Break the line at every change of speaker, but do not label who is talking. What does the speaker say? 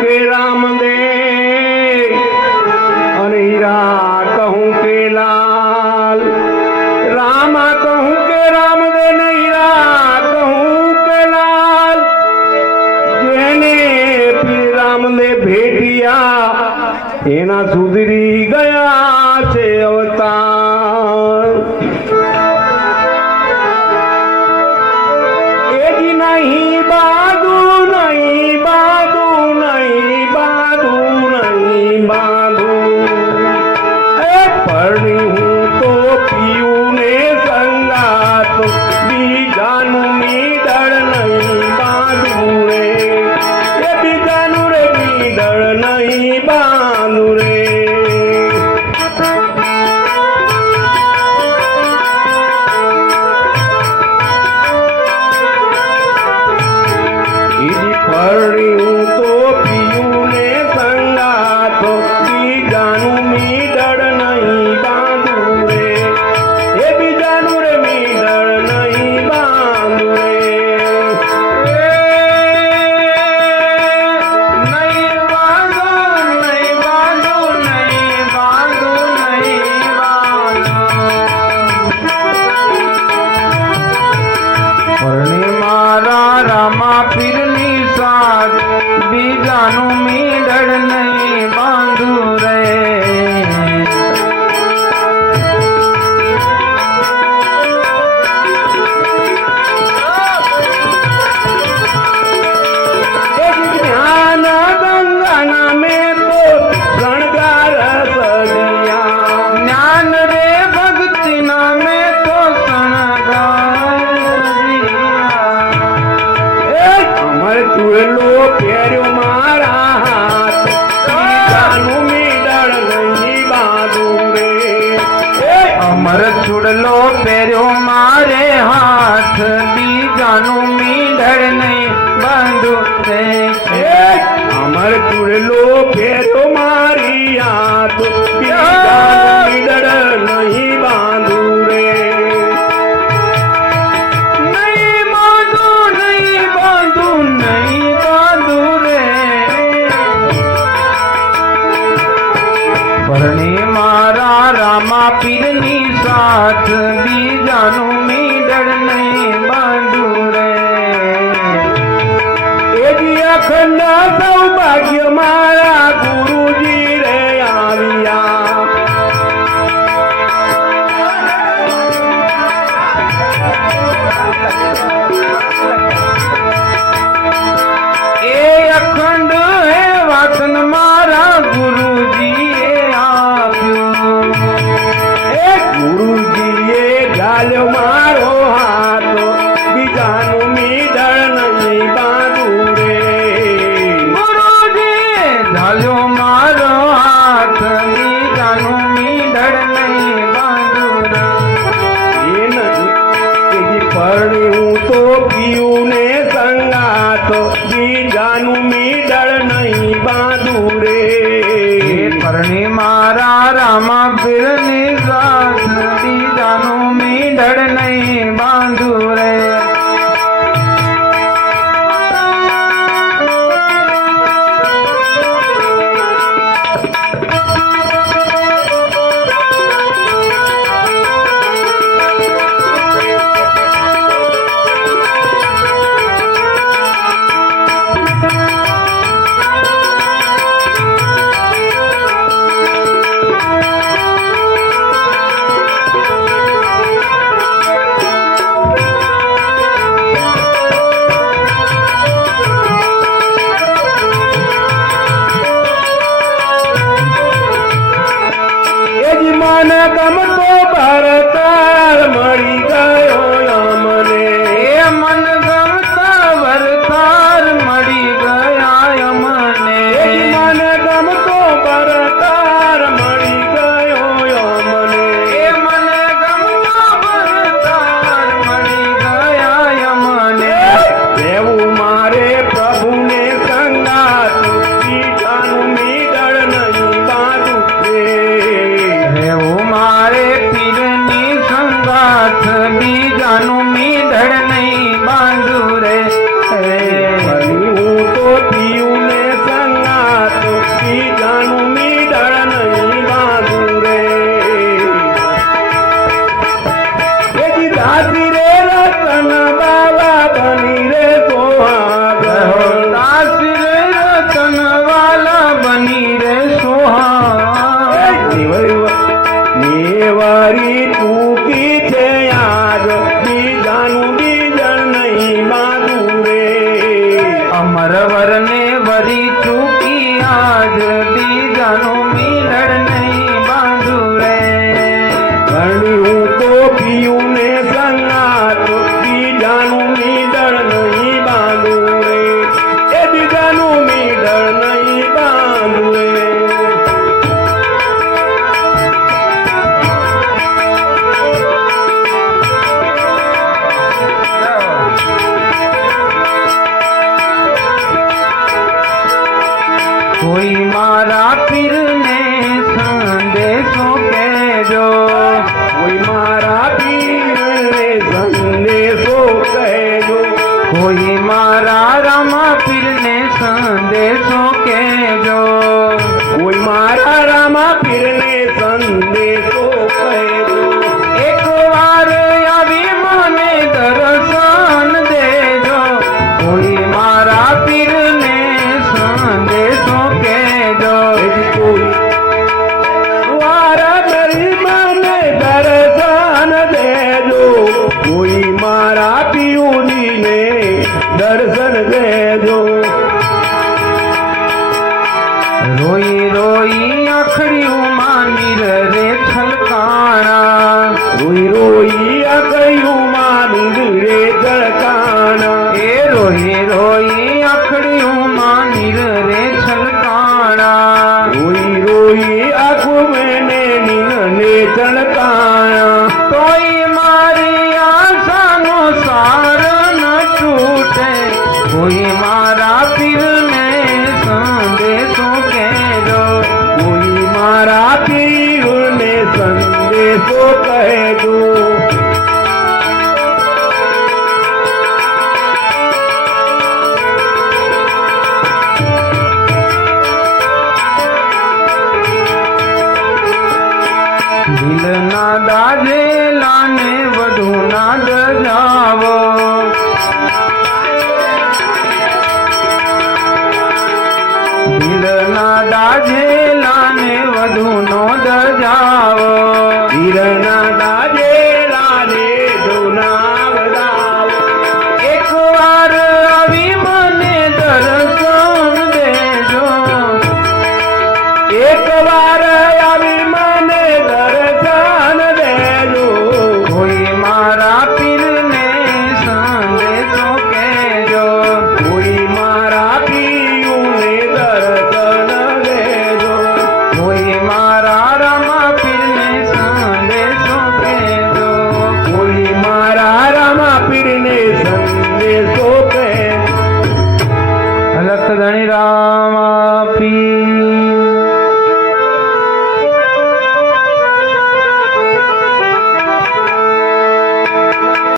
কে मानू ચૂડલો પહેર્યો મારે હાથ બીજાનું
મીંઢળ ને બાંધું
અમર ચૂડલો પહેર્યો મારી હાથ
બીજા મારામાં પીરની સાથ બીજાનું મીડળ નહીં બાંધું રે.
એવી અખંડ સૌભાગ્ય મારા
ગુરુ હું
તો પીયું ને સંગાત બીજાનું
મી
વરી ચૂકી છે આજ બીજાનું બીજણ નહીં બાંધું રે.
અમરવર ને વરી ચૂકી આજ બીજાનું મિલડ નહીં બાંધુ રે.
ભણ્યું તો પીયું
કોઈ મારા પીરને સંદેશો કહેજો.
કોઈ મારા પીરને સંદેશો કહેજો.
કોઈ મારા રામા પીરને સંદેશો કહેજો.
કોઈ મારા રામા પીરને સંદેશો કહેજો.
એકવાર આવી મને દર્શન દેજો. કોઈ દિલના દાજેલા ને વધુ ના દજાવો દિલના દાજેલા ને વધુ નો